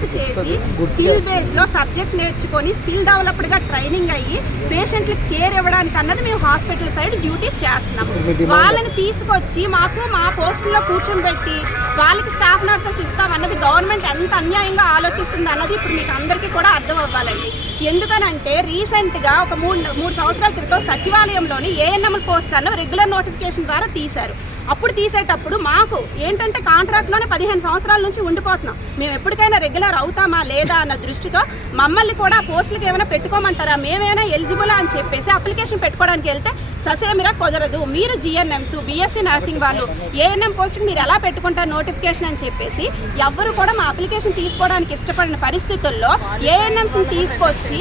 Course చేసి skill బేస్లో subject నేర్చుకొని స్కిల్ డెవలప్డ్గా ట్రైనింగ్ అయ్యి పేషెంట్లకు కేర్ ఇవ్వడానికి అన్నది మేము హాస్పిటల్ సైడ్ డ్యూటీస్ చేస్తున్నాం. వాళ్ళని తీసుకొచ్చి మాకు మా పోస్టుల్లో కూర్చోబెట్టి వాళ్ళకి స్టాఫ్ నర్సెస్ ఇస్తామన్నది గవర్నమెంట్ ఎంత అన్యాయంగా ఆలోచిస్తుంది అన్నది ఇప్పుడు మీకు అందరికీ కూడా అర్థం అవ్వాలండి. ఎందుకనంటే రీసెంట్గా ఒక మూడు సంవత్సరాల క్రితం సచివాలయంలోని ఏఎన్ఎంఎల్ పోస్ట్ అన్న రెగ్యులర్ నోటిఫికేషన్ ద్వారా తీశారు. అప్పుడు తీసేటప్పుడు మాకు ఏంటంటే కాంట్రాక్ట్లోనే 15 సంవత్సరాల నుంచి ఉండిపోతున్నాం. మేము ఎప్పటికైనా రెగ్యులర్ అవుతామా లేదా అన్న దృష్టితో మమ్మల్ని కూడా పోస్టులకు ఏమైనా పెట్టుకోమంటారా, మేమైనా ఎలిజిబుల్ అని చెప్పేసి అప్లికేషన్ పెట్టుకోవడానికి వెళ్తే ససేమిరా కుదరదు, మీరు జిఎన్ఎంస్ బీఎస్సీ నర్సింగ్ వాళ్ళు ఏఎన్ఎం పోస్ట్కి మీరు ఎలా పెట్టుకుంటారు నోటిఫికేషన్ అని చెప్పేసి ఎవ్వరు కూడా మా అప్లికేషన్ తీసుకోవడానికి ఇష్టపడిన పరిస్థితుల్లో ఏఎన్ఎంస్ని తీసుకొచ్చి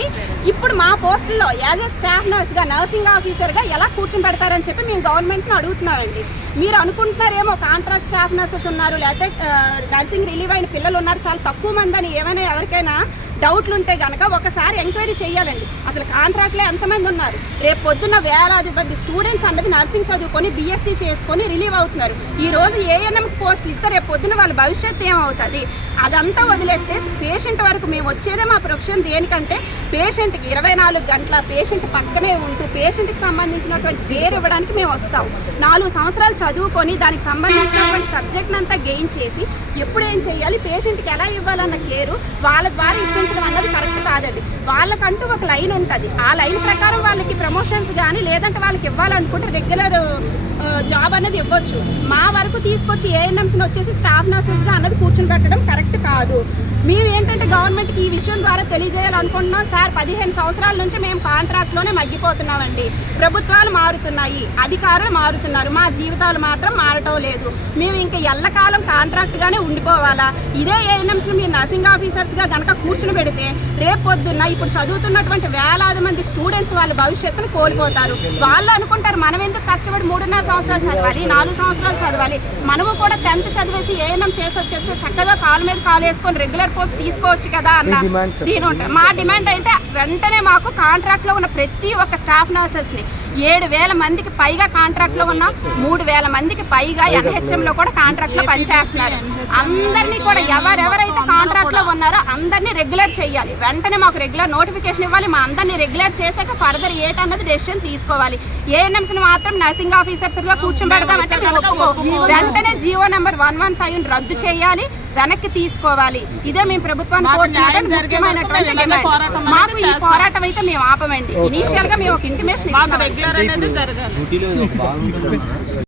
ఇప్పుడు మా పోస్టుల్లో యాజ్ ఏ స్టాఫ్ నర్స్గా నర్సింగ్ ఆఫీసర్గా ఎలా కూర్చొని పెడతారని చెప్పి మేము గవర్నమెంట్ని అడుగుతున్నామండి. మీరు అనుకుంటున్నారేమో కాంట్రాక్ట్ స్టాఫ్ నర్సెస్ ఉన్నారు, లేకపోతే నర్సింగ్ రిలీవ్ అయిన పిల్లలు ఉన్నారు, చాలా తక్కువ మంది అని ఏమైనా ఎవరికైనా డౌట్లు ఉంటే కనుక ఒకసారి ఎంక్వైరీ చేయాలండి. అసలు కాంట్రాక్ట్లో ఎంతమంది ఉన్నారు? రేపు పొద్దున్న వేలాది మంది స్టూడెంట్స్ అన్నది నర్సింగ్ చదువుకొని బీఎస్సీ చేసుకొని రిలీవ్ అవుతున్నారు. ఈరోజు ఏఎన్ఎం పోస్టులు ఇస్తే రేపు పొద్దున వాళ్ళ భవిష్యత్తు ఏమవుతుంది? అదంతా వదిలేస్తే పేషెంట్ వరకు మేము వచ్చేదే మా ప్రొఫెషన్ దేనికంటే పేషెంట్కి 24 గంటల పేషెంట్ పక్కనే ఉంటూ పేషెంట్కి సంబంధించినటువంటి కేర్ ఇవ్వడానికి మేము వస్తాం. 4 సంవత్సరాలు చదువుకొని దానికి సంబంధించినటువంటి సబ్జెక్ట్ అంతా గెయిన్ చేసి ఎప్పుడు ఏం చేయాలి, పేషెంట్కి ఎలా ఇవ్వాలన్న కేరు వాళ్ళ ద్వారా ఇప్పించడం అన్నది కరెక్ట్ కాదండి. వాళ్ళకంటూ ఒక లైన్ ఉంటుంది. ఆ లైన్ ప్రకారం వాళ్ళకి ప్రమోషన్స్ కానీ లేదంటే వాళ్ళకి ఇవ్వాలనుకుంటే రెగ్యులర్ జాబ్ అనేది ఇవ్వచ్చు. మా వరకు తీసుకొచ్చి ఏఎన్ఎంస్ని వచ్చేసి స్టాఫ్ నర్సెస్గా అన్నది కూర్చొని పెట్టడం కరెక్ట్ కాదు. మేము ఏంటంటే గవర్నమెంట్కి ఈ విషయం ద్వారా తెలియజేయాలనుకుంటున్నాం. సార్ 15 సంవత్సరాల నుంచి మేము కాంట్రాక్ట్లోనే మగ్గిపోతున్నామండి. ప్రభుత్వాలు మారుతున్నాయి, అధికారులు మారుతున్నారు, మా జీవితాలు మాత్రం మారటం లేదు. మేము ఇంకా ఎల్లకాలం కాంట్రాక్ట్గానే ఉండిపోవాలా? ఇదే ఏఎన్ఎంస్ని మీరు నర్సింగ్ ఆఫీసర్స్గా కనుక కూర్చుని పెడితే రేపు పొద్దున్న ఇప్పుడు చదువుతున్నటువంటి వేలాది మంది స్టూడెంట్స్ వాళ్ళ భవిష్యత్తును కోల్పోతారు. వాళ్ళు అనుకుంటారు మనం ఎందుకు కష్టపడి 3.5 సంవత్సరాలు చదవాలి, 4 సంవత్సరాలు చదవాలి, మనము కూడా 10th చదివేసి ఏఎన్ఎం చేసి వచ్చేస్తే చక్కగా కాలు మీద కాలు వేసుకొని రెగ్యులర్ పోస్ట్ తీసుకోవచ్చు కదా అన్న దీని ఉంటుంది. మా డిమాండ్ అంటే వెంటనే మాకు కాంట్రాక్ట్లో ఉన్న ప్రతి ఒక్క స్టాఫ్ నర్సెస్ని 7,000 మందికి పైగా కాంట్రాక్ట్లో ఉన్నాం, 3,000 మందికి పైగా ఎన్హెచ్ఎంలో కూడా కాంట్రాక్ట్లో పనిచేస్తున్నారు. అందరినీ కూడా ఎవరెవరైతే కాంట్రాక్ట్లో ఉన్నారో అందరినీ రెగ్యులర్ చేయాలి. వెంటనే మాకు రెగ్యులర్ నోటిఫికేషన్ ఇవ్వాలి. మా అందరినీ రెగ్యులర్ చేశాక ఫర్దర్ ఏటన్నది డెసిషన్ తీసుకోవాలి. ఏఎన్ఎంస్ని మాత్రం నర్సింగ్ ఆఫీసర్స్గా కూర్చోబెడతామంటే వెంటనే జీవో నెంబర్ 115 రద్దు చేయాలి, వెనక్కి తీసుకోవాలి. ఇదే మేము ప్రభుత్వాన్ని కోరుతున్నటువంటి ముఖ్యమైనటువంటి డిమాండ్. మాకు ఈ పోరాటం అయితే మేము ఆపమండి. ఇనీషియల్ గా మేము ఒక ఇంటిమేషన్ ఇస్తాం.